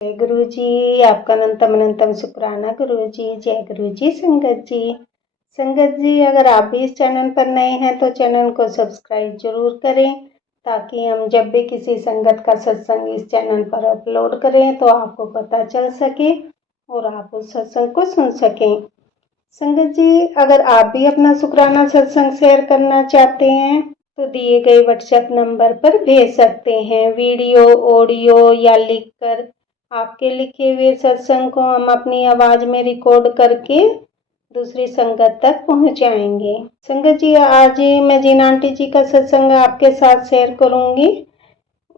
जय गुरु जी। आपका अनंतम अनंतम शुक्राना गुरु जी। जय गुरु जी। संगत जी, अगर आप भी इस चैनल पर नए हैं तो चैनल को सब्सक्राइब जरूर करें, ताकि हम जब भी किसी संगत का सत्संग इस चैनल पर अपलोड करें तो आपको पता चल सके और आप उस सत्संग को सुन सकें। संगत जी, अगर आप भी अपना शुक्राना सत्संग शेयर करना चाहते हैं तो दिए गए व्हाट्सएप नंबर पर भेज सकते हैं। वीडियो, ऑडियो या लिखकर आपके लिखे हुए सत्संग को हम अपनी आवाज में रिकॉर्ड करके दूसरी संगत तक पहुंचाएंगे। संगत जी, आज मैं जिन आंटी जी का सत्संग आपके साथ शेयर करूंगी,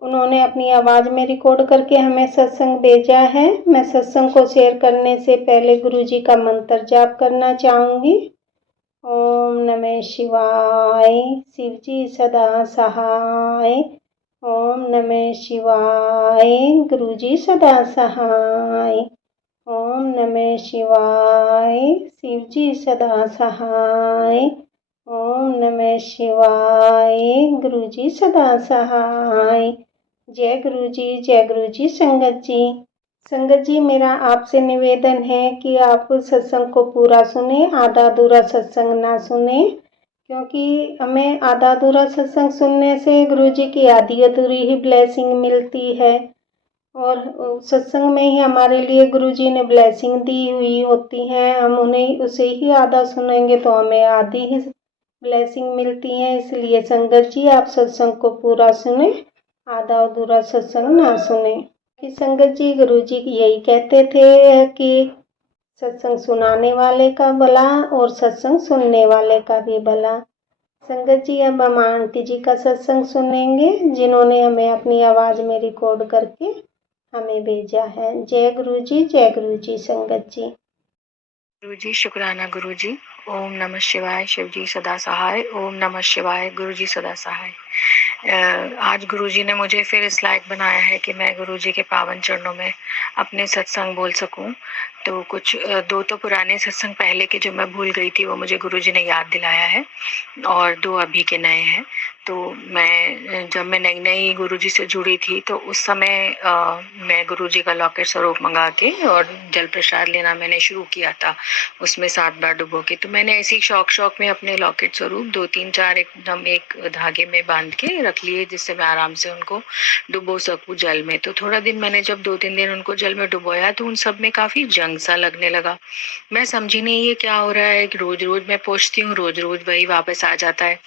उन्होंने अपनी आवाज में रिकॉर्ड करके हमें सत्संग भेजा है। मैं सत्संग को शेयर करने से पहले गुरु जी का मंत्र जाप करना चाहूंगी। ओम नमः शिवाय, शिव जी सदा सहाय। ओम नमः शिवाय, गुरु जी सदा सहाय। ओम नमः शिवाय, शिव जी सदा सहाय। ओम नमः शिवाय, गुरु जी सदा सहाय। जय गुरु जी। जय गुरु जी। संगत जी, मेरा आपसे निवेदन है कि आप सत्संग को पूरा सुने, आधा अधूरा सत्संग ना सुने, क्योंकि हमें आधा अधूरा सत्संग सुनने से गुरु जी की आधी अधूरी ही ब्लेसिंग मिलती है, और सत्संग में ही हमारे लिए गुरु जी ने ब्लेसिंग दी हुई होती है। हम उन्हें उसे ही आधा सुनेंगे तो हमें आधी ही ब्लेसिंग मिलती है। इसलिए संगत जी, आप सत्संग को पूरा सुने, आधा अधूरा सत्संग ना सुने। कि संगत जी, गुरु जी यही कहते थे कि सत्संग सुनाने वाले का भला और सत्संग सुनने वाले का भी भला। संगत जी, अब हम आंटी जी का सत्संग सुनेंगे, जिन्होंने हमें अपनी आवाज में रिकॉर्ड करके हमें भेजा है। जय गुरु जी। जय गुरु जी। संगत जी, गुरु जी शुक्राना गुरु जी। ओम नमः शिवाय, शिव जी सदा सहाय। ओम नमः शिवाय, गुरु जी सदा सहाय। आज गुरु जी ने मुझे फिर इस लायक बनाया है कि मैं गुरु जी के पावन चरणों में अपने सत्संग बोल सकूं। तो कुछ दो तो पुराने सत्संग पहले के जो मैं भूल गई थी वो मुझे गुरु जी ने याद दिलाया है, और दो अभी के नए हैं। तो मैं जब मैं नई नई गुरु जी से जुड़ी थी तो उस समय मैं गुरु जी का लॉकेट स्वरूप मंगा के और जल प्रसाद लेना मैंने शुरू किया था, उसमें 7 बार डुबो के। तो मैंने ऐसे ही शौक में अपने लॉकेट स्वरूप 2 3 4 एकदम एक धागे में बांध के रख लिए, जिससे मैं आराम से उनको डुबो सकूं जल में। तो थोड़ा दिन मैंने जब 2 3 दिन उनको जल में डुबोया तो उन सब में काफी जंग सा लगने लगा। मैं समझी नहीं ये क्या हो रहा है, रोज रोज मैं पोंछती हूँ, रोज रोज वही वापस आ जाता है।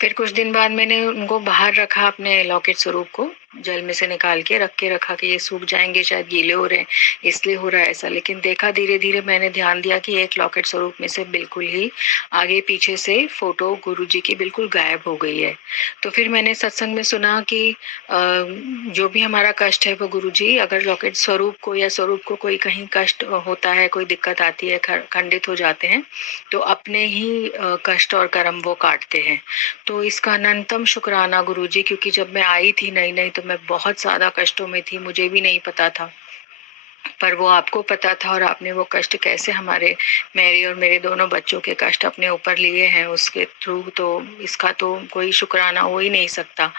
फिर कुछ दिन बाद मैंने उनको बाहर रखा, अपने लॉकेट स्वरूप को जल में से निकाल के रखा कि ये सूख जाएंगे, शायद गीले हो रहे हैं इसलिए हो रहा है ऐसा। लेकिन देखा, धीरे धीरे मैंने ध्यान दिया कि एक लॉकेट स्वरूप में से बिल्कुल ही आगे पीछे से फोटो गुरु जी की बिल्कुल गायब हो गई है। तो फिर मैंने सत्संग में सुना कि जो भी हमारा कष्ट है वो गुरु जी, अगर लॉकेट स्वरूप को या स्वरूप को कोई कहीं कष्ट होता है, कोई दिक्कत आती है, खंडित हो जाते हैं, तो अपने ही कष्ट और कर्म वो काटते हैं। तो इसका अनंतम शुक्राना गुरु जी, क्योंकि जब मैं आई थी नई नई तो मैं बहुत ज्यादा कष्टों में थी, मुझे भी नहीं पता था, पर वो आपको पता था, और आपने वो कष्ट कैसे हमारे, मेरे और मेरे दोनों बच्चों के कष्ट अपने ऊपर लिए हैं उसके थ्रू, तो इसका तो कोई शुक्राना हो ही नहीं सकता।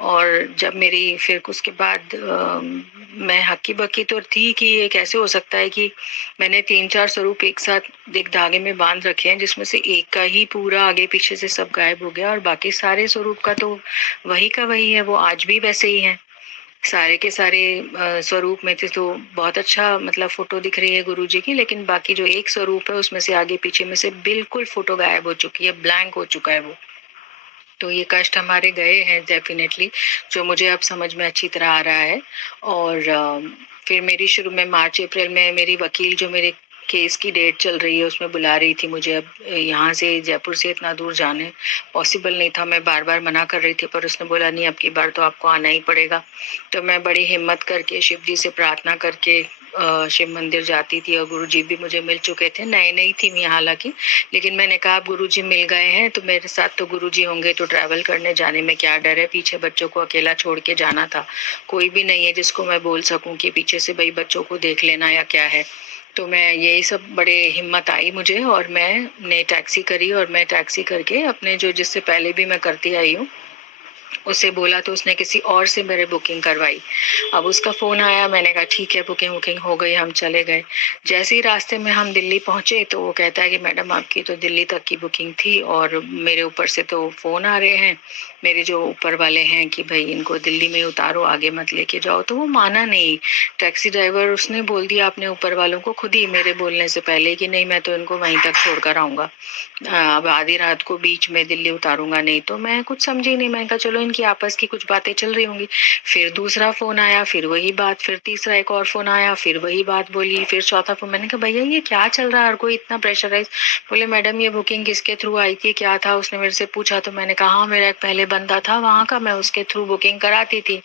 और जब मेरी फिर उसके बाद मैं हक्की बक्की तो थी कि ये कैसे हो सकता है कि मैंने 3 4 स्वरूप एक साथ एक धागे में बांध रखे हैं, जिसमें से एक का ही पूरा आगे पीछे से सब गायब हो गया, और बाकी सारे स्वरूप का तो वही का वही है, वो आज भी वैसे ही है। सारे के सारे स्वरूप में थे तो बहुत अच्छा, मतलब फोटो दिख रही है गुरु जी की, लेकिन बाकी जो एक स्वरूप है उसमें से आगे पीछे में से बिल्कुल फोटो गायब हो चुकी है, ब्लैंक हो चुका है वो। तो ये कष्ट हमारे गए हैं डेफिनेटली, जो मुझे अब समझ में अच्छी तरह आ रहा है। और फिर मेरी शुरू में मार्च अप्रैल में मेरी वकील जो मेरे केस की डेट चल रही है उसमें बुला रही थी मुझे। अब यहाँ से जयपुर से इतना दूर जाने पॉसिबल नहीं था, मैं बार बार मना कर रही थी, पर उसने बोला नहीं, अब की बार तो आपको आना ही पड़ेगा। तो मैं बड़ी हिम्मत करके शिव जी से प्रार्थना करके शिव मंदिर जाती थी, और गुरु जी भी मुझे मिल चुके थे, नई नई थी मैं हालांकि, लेकिन मैंने कहा अब गुरु जी मिल गए हैं तो मेरे साथ तो गुरु जी होंगे, तो ट्रैवल करने जाने में क्या डर है, पीछे बच्चों को अकेला छोड़ के जाना था, कोई भी नहीं है जिसको मैं बोल सकूं कि पीछे से भाई बच्चों को देख लेना या क्या है। तो मैं यही सब बड़े हिम्मत आई मुझे, और मैंने टैक्सी करी, और मैं टैक्सी करके अपने जो जिससे पहले भी मैं करती आई हूँ उसे बोला तो उसने किसी और से मेरे बुकिंग करवाई। अब उसका फोन आया, मैंने कहा ठीक है, बुकिंग हो गई, हम चले गए। जैसे ही रास्ते में हम दिल्ली पहुंचे तो वो कहता है कि मैडम आपकी तो दिल्ली तक की बुकिंग थी और मेरे ऊपर से तो फोन आ रहे हैं मेरे जो ऊपर वाले हैं कि भाई इनको दिल्ली में उतारो, आगे मत लेके जाओ। तो वो माना नहीं। टैक्सी ड्राइवर उसने बोल दिया अपने ऊपर वालों को खुद ही, मेरे बोलने से पहले, कि नहीं मैं तो इनको वहीं तक छोड़कर आऊंगा, अब आधी रात को बीच में दिल्ली उतारूंगा नहीं। तो मैं कुछ समझी नहीं, मैं कहा चलो इनकी आपस की कुछ बातें चल रही होंगी। फिर दूसरा फोन आया, फिर वही बात, फिर तीसरा एक और फोन आया, फिर वही बात बोली, फिर चौथा फोन। मैंने कहा भैया ये क्या चल रहा है, हर कोई इतना प्रेशराइज। बोले मैडम ये बुकिंग किसके थ्रू आई थी, क्या था, उसने मेरे से पूछा। तो मैंने कहा हाँ मेरा एक पहले बंदा था वहां का, मैं उसके थ्रू बुकिंग कराती थी।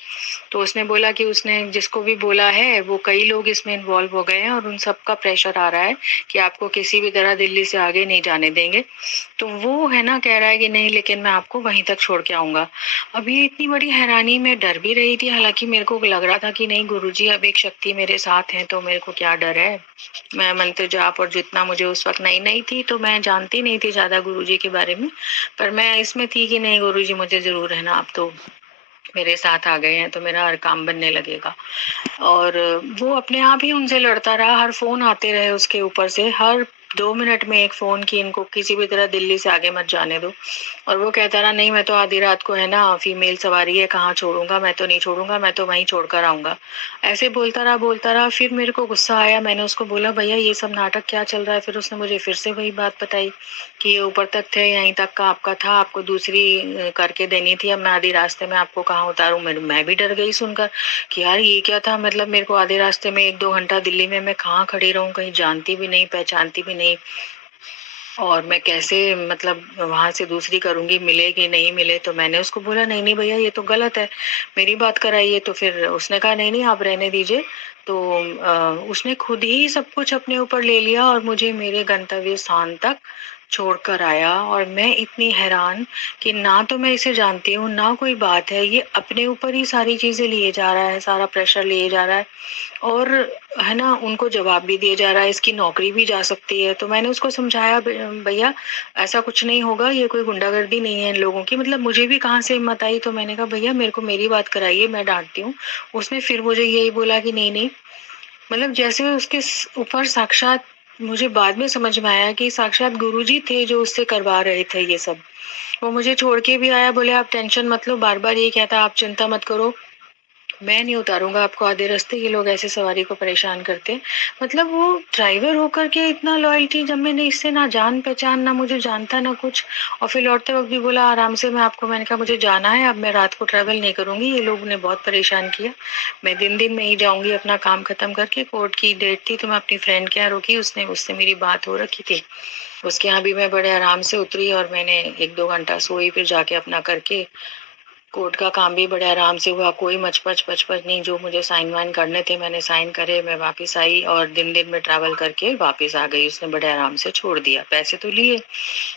तो उसने बोला कि उसने जिसको भी बोला है वो कई लोग इसमें इन्वॉल्व हो गए हैं और उन सबका प्रेशर आ रहा है कि आपको किसी भी तरह दिल्ली से आगे नहीं जाने देंगे। तो वो है ना कह रहा है कि नहीं लेकिन मैं आपको वहीं तक छोड़ के आऊंगा। अब ये इतनी बड़ी हैरानी में डर भी रही थी, हालांकि मेरे को लग रहा था कि नहीं गुरुजी अब एक शक्ति मेरे साथ है तो मेरे को क्या डर है। मैं मंत्र जाप और जितना मुझे उस वक्त नई नई थी तो मैं जानती नहीं थी ज्यादा गुरुजी के बारे में, पर मैं इसमें थी कि नहीं गुरुजी मुझे जरूर है ना, आप तो मेरे साथ आ गए हैं तो मेरा हर काम बनने लगेगा। और वो अपने आप ही उनसे लड़ता रहा, हर फोन आते रहे उसके ऊपर से, हर 2 मिनट में एक फोन की इनको किसी भी तरह दिल्ली से आगे मत जाने दो। और वो कहता रहा नहीं मैं तो आधी रात को है ना फीमेल सवारी है, कहाँ छोड़ूंगा, मैं तो नहीं छोड़ूंगा, मैं तो वहीं छोड़कर आऊंगा। ऐसे बोलता रहा। फिर मेरे को गुस्सा आया, मैंने उसको बोला भैया ये सब नाटक क्या चल रहा है। फिर उसने मुझे फिर से वही बात बताई कि ये ऊपर तक थे, यहीं तक का आपका था, आपको दूसरी करके देनी थी, अब मैं आधी रास्ते में आपको कहाँ उतारूं। मैं भी डर गई सुनकर कि यार ये क्या था, मतलब मेरे को आधे रास्ते में 1-2 घंटा दिल्ली में मैं कहाँ खड़ी रहूं, कहीं जानती भी नहीं पहचानती भी नहीं, और मैं कैसे मतलब वहां से दूसरी करूंगी, मिले कि नहीं मिले। तो मैंने उसको बोला नहीं नहीं भैया ये तो गलत है, मेरी बात कराइए। तो फिर उसने कहा नहीं नहीं आप रहने दीजिए। तो उसने खुद ही सब कुछ अपने ऊपर ले लिया और मुझे मेरे गंतव्य स्थान तक छोड़कर आया। और मैं इतनी हैरान कि ना तो मैं इसे जानती हूँ ना कोई बात है, ये अपने ऊपर ही सारी चीजें लिए जा रहा है, सारा प्रेशर लिए जा रहा है और है ना उनको जवाब भी दिया जा रहा है, इसकी नौकरी भी जा सकती है। तो मैंने उसको समझाया भैया ऐसा कुछ नहीं होगा, ये कोई गुंडागर्दी नहीं है इन लोगों की, मतलब मुझे भी कहाँ से हिम्मत आई। तो मैंने कहा भैया मेरे को मेरी बात कराइए, मैं डांटती हूँ। उसने फिर मुझे यही बोला कि नहीं नहीं, मतलब जैसे उसके ऊपर साक्षात, मुझे बाद में समझ में आया कि साक्षात गुरुजी थे जो उससे करवा रहे थे ये सब। वो मुझे छोड़ के भी आया, बोले आप टेंशन मत लो, बार बार ये कहता आप चिंता मत करो, मैं नहीं उतारूंगा आपको आधे रास्ते, ये लोग ऐसे सवारी को परेशान करते हैं। मतलब वो ड्राइवर होकर के इतना लॉयल्टी, जब मैंने इससे ना जान पहचान, ना मुझे जानता ना कुछ। और फिर लौटते वक्त भी बोला आराम से मैं आपको, मैंने कहा मुझे जाना है, अब मैं रात को ट्रैवल नहीं करूंगी, ये लोग ने बहुत परेशान किया, मैं दिन दिन में ही जाऊंगी अपना काम खत्म करके। कोर्ट की डेट थी तो मैं अपनी फ्रेंड के यहाँ रुकी, उसने उससे मेरी बात हो रखी थी, उसके यहाँ भी मैं बड़े आराम से उतरी और मैंने 1-2 घंटा सोई, फिर जाके अपना करके कोर्ट का काम भी बड़े आराम से हुआ, कोई मचपच नहीं। जो मुझे साइन वाइन करने थे मैंने साइन करे, मैं वापस आई और दिन दिन में ट्रैवल करके वापस आ गई। उसने बड़े आराम से छोड़ दिया, पैसे तो लिए,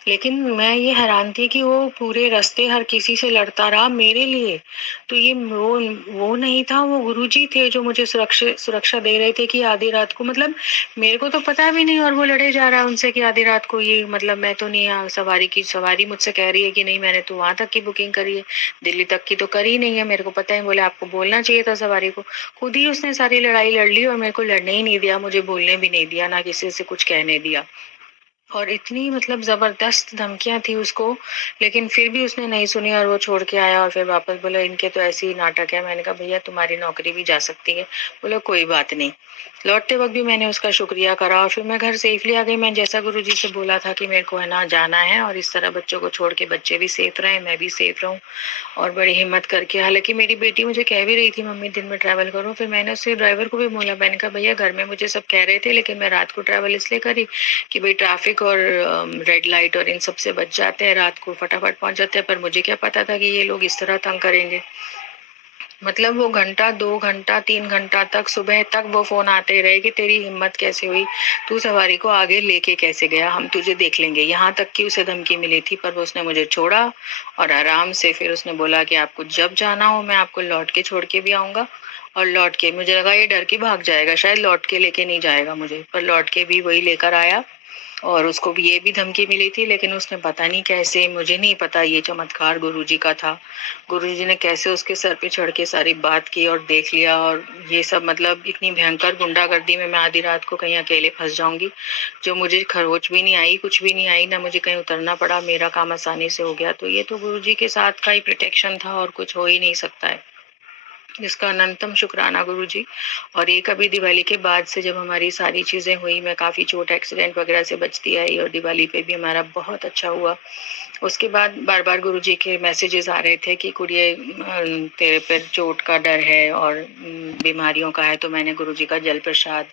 लेकिन मैं ये हैरान थी कि वो पूरे रास्ते हर किसी से लड़ता रहा मेरे लिए। तो ये वो नहीं था, वो गुरुजी थे जो मुझे सुरक्षा दे रहे थे कि आधी रात को, मतलब मेरे को तो पता भी नहीं, और वो लड़े जा रहा है उनसे कि आधी रात को ये, मतलब मैं तो नहीं, सवारी मुझसे कह रही है कि नहीं मैंने तो वहां तक की बुकिंग करी है, दिल्ली तक की तो करी नहीं है, मेरे को पता है। बोले आपको बोलना चाहिए था सवारी को। खुद ही उसने सारी लड़ाई लड़ ली और मेरे को लड़ने ही नहीं दिया, मुझे बोलने भी नहीं दिया, ना किसी से कुछ कहने दिया। और इतनी मतलब जबरदस्त धमकियां थी उसको, लेकिन फिर भी उसने नहीं सुनी और वो छोड़ के आया। और फिर वापस बोला इनके तो ऐसे ही नाटक है। मैंने कहा भैया तुम्हारी नौकरी भी जा सकती है। बोला कोई बात नहीं। लौटते वक्त भी मैंने उसका शुक्रिया करा और फिर मैं घर सेफली आ गई। मैं जैसा गुरुजी से बोला था कि मेरे को है ना जाना है और इस तरह बच्चों को छोड़ के बच्चे भी सेफ रहे, मैं भी सेफ रहूं, और बड़ी हिम्मत करके, हालांकि मेरी बेटी मुझे कह भी रही थी मम्मी दिन में ट्रैवल करो। फिर मैंने उससे ड्राइवर को भी बोला, मैंने कहा भैया घर में मुझे सब कह रहे थे लेकिन मैं रात को ट्रैवल इसलिए करी कि भाई ट्रैफिक और रेड लाइट और इन सब से बच जाते हैं, रात को फटाफट पहुंच जाते हैं, पर मुझे क्या पता था कि ये लोग इस तरह तंग करेंगे। मतलब वो घंटा 2 घंटा 3 घंटा तक, सुबह तक वो फोन आते रहे कि तेरी हिम्मत कैसे हुई, तू सवारी को आगे लेके कैसे गया, हम तुझे देख लेंगे, यहाँ तक की उसे धमकी मिली थी। पर उसने मुझे छोड़ा और आराम से फिर उसने बोला कि आपको जब जाना हो मैं आपको लौट के छोड़ के भी आऊंगा। और लौट के, मुझे लगा ये डर के भाग जाएगा, शायद लौट के लेके नहीं जाएगा मुझे, पर लौट के भी वही लेकर आया। और उसको भी ये भी धमकी मिली थी, लेकिन उसने पता नहीं कैसे, मुझे नहीं पता ये चमत्कार गुरुजी का था। गुरुजी ने कैसे उसके सर पे चढ़ के सारी बात की और देख लिया, और ये सब मतलब इतनी भयंकर गुंडागर्दी में मैं आधी रात को कहीं अकेले फंस जाऊंगी, जो मुझे खरोच भी नहीं आई, कुछ भी नहीं आई, ना मुझे कहीं उतरना पड़ा, मेरा काम आसानी से हो गया। तो ये तो गुरुजी के साथ का ही प्रोटेक्शन था और कुछ हो ही नहीं सकता है, जिसका अनंतम शुक्राना गुरुजी। और एक अभी दिवाली के बाद से जब हमारी सारी चीजें हुई, मैं काफी चोट एक्सीडेंट वगैरह से बचती आई, और दिवाली पे भी हमारा बहुत अच्छा हुआ। उसके बाद बार बार गुरुजी के मैसेजेस आ रहे थे कि कुड़िए तेरे पे चोट का डर है और बीमारियों का है। तो मैंने गुरुजी का जल प्रसाद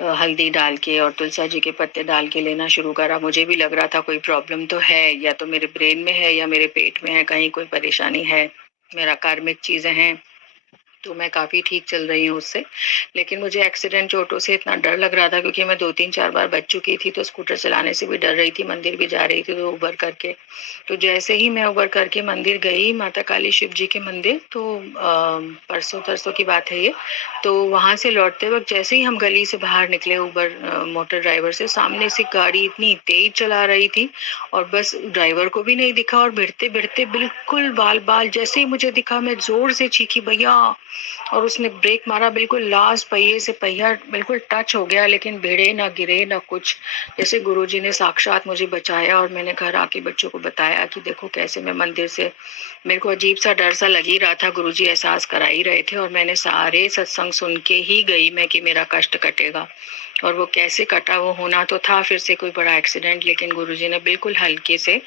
हल्दी डाल के और तुलसा जी के पत्ते डाल के लेना शुरू करा। मुझे भी लग रहा था कोई प्रॉब्लम तो है, या तो मेरे ब्रेन में है या मेरे पेट में है, कहीं कोई परेशानी है, मेरा कार्मिक चीजें हैं। तो मैं काफी ठीक चल रही हूँ उससे। लेकिन मुझे एक्सीडेंट चोटों से इतना डर लग रहा था, क्योंकि मैं 2-3-4 बार बच चुकी थी, तो स्कूटर चलाने से भी डर रही थी, मंदिर भी जा रही थी तो उबर करके। तो जैसे ही मैं उबर करके मंदिर गई, माता काली शिव जी के मंदिर, तो परसों तरसों की बात है ये, तो वहां से लौटते वक्त जैसे ही हम गली से बाहर निकले, उबर मोटर ड्राइवर से सामने से गाड़ी इतनी तेज चला रही थी, और बस ड्राइवर को भी नहीं दिखा, और भिड़ते भिड़ते बिल्कुल बाल बाल जैसे ही मुझे दिखा, मैं जोर से चीखी भैया, और उसने ब्रेक मारा, बिल्कुल लास्ट पहिए से पहिया बिल्कुल टच हो गया, लेकिन भिड़े ना गिरे ना कुछ। जैसे गुरुजी ने साक्षात मुझे बचाया। और मैंने घर आके बच्चों को बताया कि देखो कैसे मैं मंदिर से, मेरे को अजीब सा डर सा लग ही रहा था, गुरुजी एहसास करा ही रहे थे, और मैंने सारे सत्संग सुन के ही गई मैं कि मेरा कष्ट कटेगा। और वो कैसे कटा, वो होना तो था फिर से कोई बड़ा एक्सीडेंट, लेकिन गुरुजी ने बिल्कुल हल्के से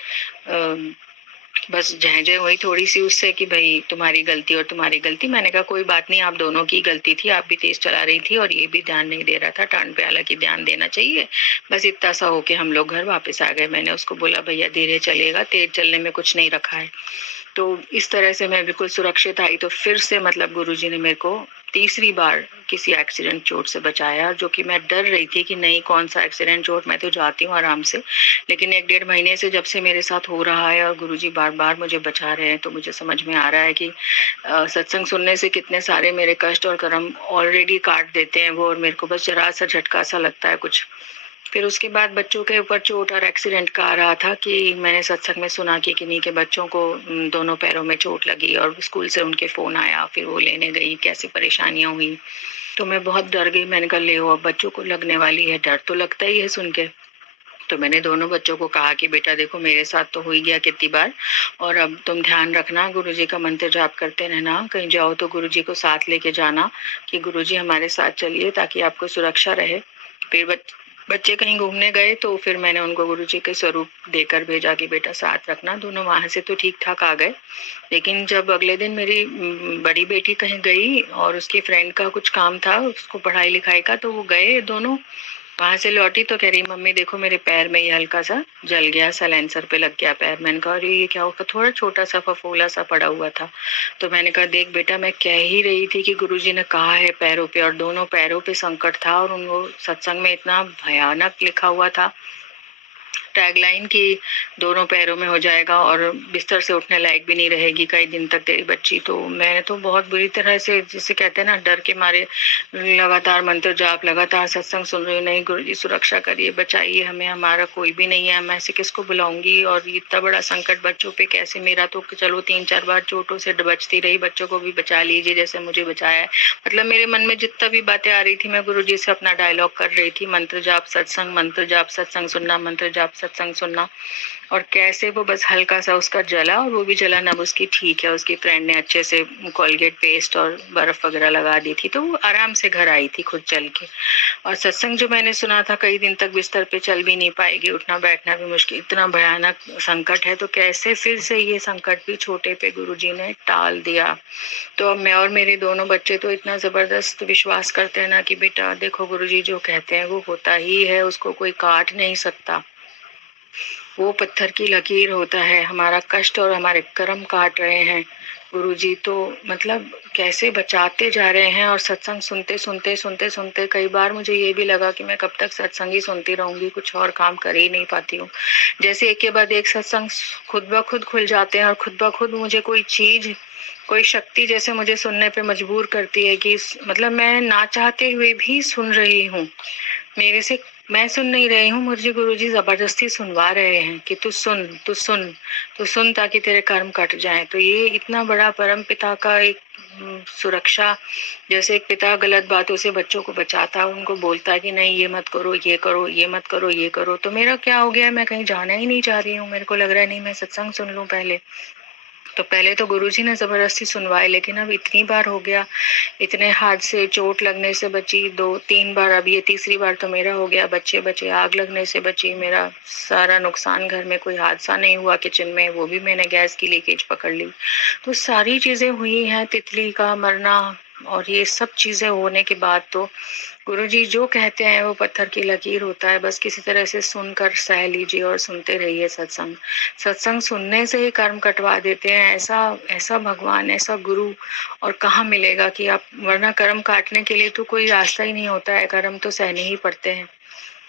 बस जय जय हुई थोड़ी सी उससे कि भाई तुम्हारी गलती और तुम्हारी गलती। मैंने कहा कोई बात नहीं, आप दोनों की गलती थी, आप भी तेज चला रही थी और ये भी ध्यान नहीं दे रहा था, टर्न पे हालांकि ध्यान देना चाहिए। बस इतना सा होके हम लोग घर वापस आ गए। मैंने उसको बोला भैया धीरे चलेगा, तेज चलने में कुछ नहीं रखा है। तो इस तरह से मैं बिल्कुल सुरक्षित आई। तो फिर से मतलब गुरुजी ने मेरे को तीसरी बार किसी एक्सीडेंट चोट से बचाया, जो कि मैं डर रही थी कि नहीं कौन सा एक्सीडेंट चोट, मैं तो जाती हूँ आराम से। लेकिन 1-1.5 महीने से जब से मेरे साथ हो रहा है और गुरुजी बार बार मुझे बचा रहे हैं, तो मुझे समझ में आ रहा है कि सत्संग सुनने से कितने सारे मेरे कष्ट और कर्म ऑलरेडी काट देते हैं वो, और मेरे को बस जरा सा झटका सा लगता है कुछ। फिर उसके बाद बच्चों के ऊपर चोट और एक्सीडेंट का आ रहा था कि मैंने सत्संग में सुना कि किन्हीं के बच्चों को दोनों पैरों में चोट लगी, और स्कूल से उनके फोन आया, फिर वो लेने गई, कैसी परेशानियां हुई। तो मैं बहुत डर गई। मैंने कहा ले अब बच्चों को लगने वाली है, डर तो लगता ही है सुन के। तो मैंने दोनों बच्चों को कहा कि बेटा देखो मेरे साथ तो हो ही गया कितनी बार, और अब तुम ध्यान रखना, गुरुजी का मंत्र जाप करते रहना, कहीं जाओ तो गुरुजी को साथ लेके जाना कि गुरुजी हमारे साथ चलिए ताकि आपको सुरक्षा रहे। फिर बच्चे कहीं घूमने गए तो फिर मैंने उनको गुरुजी के स्वरूप देकर भेजा कि बेटा साथ रखना। दोनों वहां से तो ठीक ठाक आ गए। लेकिन जब अगले दिन मेरी बड़ी बेटी कहीं गई और उसकी फ्रेंड का कुछ काम था, उसको पढ़ाई लिखाई का, तो वो गए दोनों, वहां से लौटी तो कह रही मम्मी देखो मेरे पैर में ये हल्का सा जल गया, साइलेंसर पे लग गया पैर। मैंने कहा अरे ये क्या होगा, थोड़ा छोटा सा फफोला सा पड़ा हुआ था। तो मैंने कहा देख बेटा मैं कह ही रही थी कि गुरुजी ने कहा है पैरों पे, और दोनों पैरों पे संकट था, और उनको सत्संग में इतना भयानक लिखा हुआ था टैगलाइन की दोनों पैरों में हो जाएगा और बिस्तर से उठने लायक भी नहीं रहेगी कई दिन तक तेरी बच्ची। तो मैं तो बहुत बुरी तरह से, जिसे कहते हैं ना, डर के मारे लगातार मंत्र जाप, लगातार सत्संग सुन रही हूँ, नहीं गुरुजी सुरक्षा करिए, बचाइए हमें, हमारा कोई भी नहीं है, मैं ऐसे किसको बुलाऊंगी, और इतना बड़ा संकट बच्चों पे कैसे। मेरा तो चलो 3-4 बार चोटों से बचती रही, बच्चों को भी बचा लीजिए जैसे मुझे बचाया है। मतलब मेरे मन में जितना भी बातें आ रही थी, मैं गुरुजी से अपना डायलॉग कर रही थी, मंत्र जाप सत्संग, मंत्र जाप सत्संग सुनना, मंत्र जाप सत्संग सुनना। और कैसे वो बस हल्का सा उसका जला, और वो भी जलन अब उसकी ठीक है, उसकी फ्रेंड ने अच्छे से कोलगेट पेस्ट और बर्फ वगैरह लगा दी थी, तो वो आराम से घर आई थी खुद चल के। और सत्संग जो मैंने सुना था, कई दिन तक बिस्तर पे चल भी नहीं पाएगी, उठना बैठना भी मुश्किल, इतना भयानक संकट है। तो कैसे फिर से ये संकट भी छोटे पे गुरुजी ने टाल दिया। तो अब मैं और मेरे दोनों बच्चे तो इतना जबरदस्त विश्वास करते हैं ना कि बेटा देखो गुरुजी जो कहते हैं वो होता ही है, उसको कोई काट नहीं सकता, वो पत्थर की लकीर होता है, हमारा कष्ट और हमारे कर्म काट रहे हैं गुरुजी। तो मतलब कैसे बचाते जा रहे हैं। और सत्संग सुनते सुनते सुनते सुनते कई बार मुझे ये भी लगा कि मैं कब तक सत्संग ही सुनती रहूंगी, कुछ और काम कर ही नहीं पाती हूँ। जैसे एक के बाद एक सत्संग खुद ब खुद खुल जाते हैं, और खुद ब खुद मुझे कोई चीज, कोई शक्ति जैसे मुझे सुनने पे मजबूर करती है कि मतलब मैं ना चाहते हुए भी सुन रही हूँ। मेरे से मैं सुन नहीं रही हूँ, मुझे गुरुजी जबरदस्ती सुनवा रहे हैं कि तू सुन, तू सुन, तू सुन ताकि तेरे कर्म कट जाएं। तो ये इतना बड़ा परम पिता का एक सुरक्षा, जैसे एक पिता गलत बातों से बच्चों को बचाता है, उनको बोलता है कि नहीं ये मत करो, ये करो, ये मत करो, ये करो। तो मेरा क्या हो गया, मैं कहीं जाना ही नहीं चाह रही हूँ। मेरे को लग रहा है नहीं मैं सत्संग सुन लूं पहले। तो पहले तो गुरुजी ने जबरदस्ती सुनवाए, लेकिन अब इतनी बार हो गया, इतने हाथ से चोट लगने से बची 2-3 बार, अब ये तीसरी बार तो मेरा हो गया। बच्चे बचे, आग लगने से बची, मेरा सारा नुकसान, घर में कोई हादसा नहीं हुआ किचन में, वो भी मैंने गैस की लीकेज पकड़ ली। तो सारी चीजें हुई हैं, तितली का मरना और ये सब चीजें होने के बाद तो गुरुजी जो कहते हैं वो पत्थर की लकीर होता है। बस किसी तरह से सुनकर सह लीजिए और सुनते रहिए सत्संग। सत्संग सुनने से ही कर्म कटवा देते हैं। ऐसा ऐसा भगवान, ऐसा गुरु और कहाँ मिलेगा कि आप, वरना कर्म काटने के लिए तो कोई रास्ता ही नहीं होता है, कर्म तो सहने ही पड़ते हैं।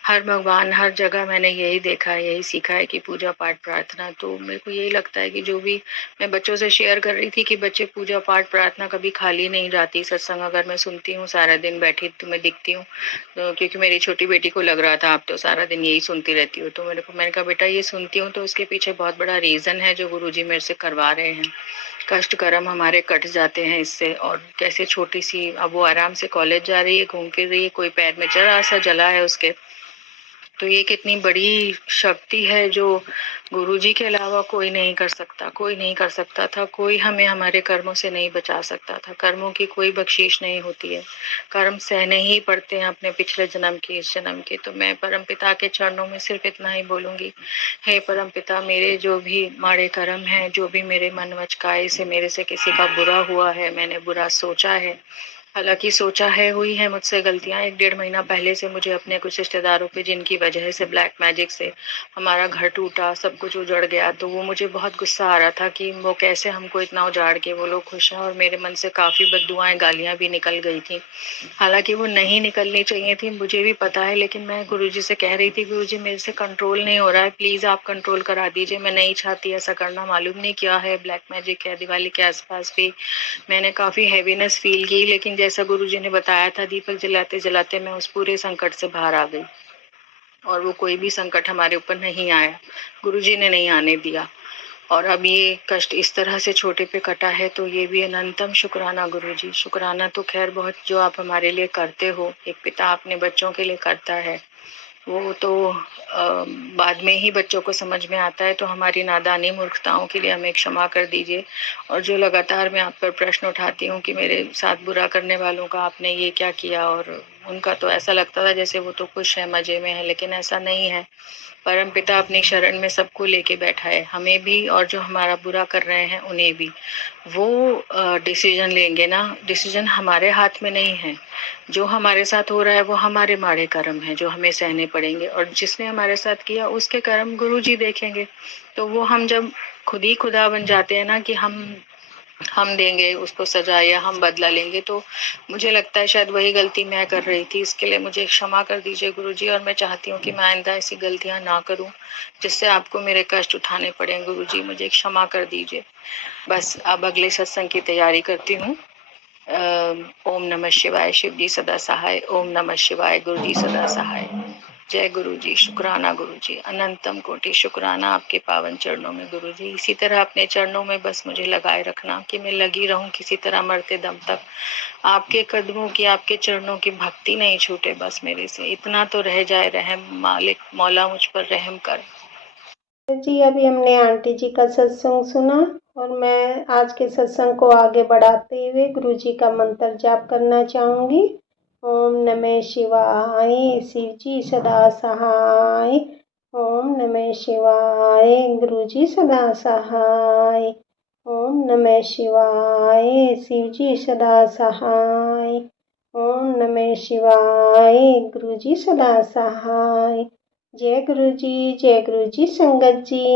हर भगवान, हर जगह मैंने यही देखा है, यही सीखा है कि पूजा पाठ प्रार्थना। तो मेरे को यही लगता है कि जो भी मैं बच्चों से शेयर कर रही थी कि बच्चे पूजा पाठ प्रार्थना कभी खाली नहीं जाती। सत्संग अगर मैं सुनती हूँ, सारा दिन बैठी तो मैं दिखती हूँ, तो क्योंकि मेरी छोटी बेटी को लग रहा था आप तो सारा दिन यही सुनती रहती हो, तो मैंने कहा बेटा ये सुनती हूँ तो उसके पीछे बहुत बड़ा रीजन है जो गुरुजी मेरे से करवा रहे हैं। कष्ट कर्म हमारे कट जाते हैं इससे। और कैसे छोटी सी, अब वो आराम से कॉलेज जा रही है, घूम फिर रही है, कोई पैर में जरा सा जला है उसके। तो ये कितनी बड़ी शक्ति है जो गुरुजी के अलावा कोई नहीं कर सकता, कोई नहीं कर सकता था। कोई हमें हमारे कर्मों से नहीं बचा सकता था। कर्मों की कोई बख्शीश नहीं होती है, कर्म सहने ही पड़ते हैं अपने पिछले जन्म के, इस जन्म के। तो मैं परमपिता के चरणों में सिर्फ इतना ही बोलूंगी, हे परमपिता, मेरे जो भी माड़े कर्म हैं, जो भी मेरे मन वचकाए से मेरे से किसी का बुरा हुआ है, मैंने बुरा सोचा है, हालांकि सोचा है, हुई है मुझसे गलतियां। 1-1.5 महीना पहले से मुझे अपने कुछ रिश्तेदारों पे, जिनकी वजह से ब्लैक मैजिक से हमारा घर टूटा, सब कुछ उजड़ गया, तो वो मुझे बहुत गुस्सा आ रहा था कि वो कैसे हमको इतना उजाड़ के वो लोग खुश हैं। और मेरे मन से काफी बद्दुआएं, गालियां भी निकल गई थी। हालांकि वो नहीं निकलनी चाहिए थी, मुझे भी पता है, लेकिन मैं गुरुजी से कह रही थी, गुरुजी मेरे से कंट्रोल नहीं हो रहा है, प्लीज आप कंट्रोल करा दीजिए। मैं नहीं चाहती ऐसा करना। मालूम नहीं क्या है, ब्लैक मैजिक है। दिवाली के आसपास भी मैंने काफी हैवीनेस फील की, लेकिन जैसा गुरुजी ने बताया था, दीपक जलाते जलाते मैं उस पूरे संकट से बाहर आ गई। और वो कोई भी संकट हमारे ऊपर नहीं आया, गुरुजी ने नहीं आने दिया। और अब ये कष्ट इस तरह से छोटे पे कटा है, तो ये भी अनंतम शुक्राना गुरुजी। शुक्राना तो खैर बहुत जो आप हमारे लिए करते हो, एक पिता अपने बच्चों के लिए करता है, वो तो बाद में ही बच्चों को समझ में आता है। तो हमारी नादानी, मूर्खताओं के लिए हमें क्षमा कर दीजिए। और जो लगातार मैं आप पर प्रश्न उठाती हूँ कि मेरे साथ बुरा करने वालों का आपने ये क्या किया, और उनका तो ऐसा लगता था जैसे वो तो खुश है, मजे में है, लेकिन ऐसा नहीं है। परम पिता अपनी शरण में सबको लेके बैठा है, हमें भी और जो हमारा बुरा कर रहे हैं उन्हें भी। वो डिसीजन लेंगे ना, डिसीजन हमारे हाथ में नहीं है। जो हमारे साथ हो रहा है वो हमारे माड़े कर्म है जो हमें सहने पड़ेंगे, और जिसने हमारे साथ किया उसके कर्म गुरु जी देखेंगे। तो वो हम जब खुद ही खुदा बन जाते हैं ना कि हम देंगे उसको सजा या हम बदला लेंगे, तो मुझे लगता है शायद वही गलती मैं कर रही थी। इसके लिए मुझे क्षमा कर दीजिए गुरुजी, और मैं चाहती हूँ कि मैं आइंदा ऐसी गलतियां ना करूं जिससे आपको मेरे कष्ट उठाने पड़े। गुरुजी मुझे क्षमा कर दीजिए। बस अब अगले सत्संग की तैयारी करती हूँ। ओम नमः शिवाय, शिव जी सदा सहाय। ओम नमः शिवाय, गुरु जी सदा सहाय। जय गुरु जी। शुक्राना गुरु जी, अनंतम कोटि शुक्राना आपके पावन चरणों में गुरु जी। इसी तरह अपने चरणों में बस मुझे लगाए रखना कि मैं लगी रहूं किसी तरह मरते दम तक। आपके कदमों की, आपके चरणों की भक्ति नहीं छूटे बस मेरे से, इतना तो रह जाए रहम। मालिक मौला मुझ पर रहम कर। जी अभी हमने आंटी जी का सत्संग सुना, और मैं आज के सत्संग को आगे बढ़ाते हुए गुरु जी का मंत्र जाप करना चाहूँगी। ओम नमः शिवाय, शिव जी सदा सहाय। ओम नमः शिवाय, गुरु जी सदा सहाय। ओम नमः शिवाय, शिव जी सदा सहाय। ओम नमः शिवाय, गुरु जी सदा सहाय। जय गुरु जी, जय गुरु जी संगत जी।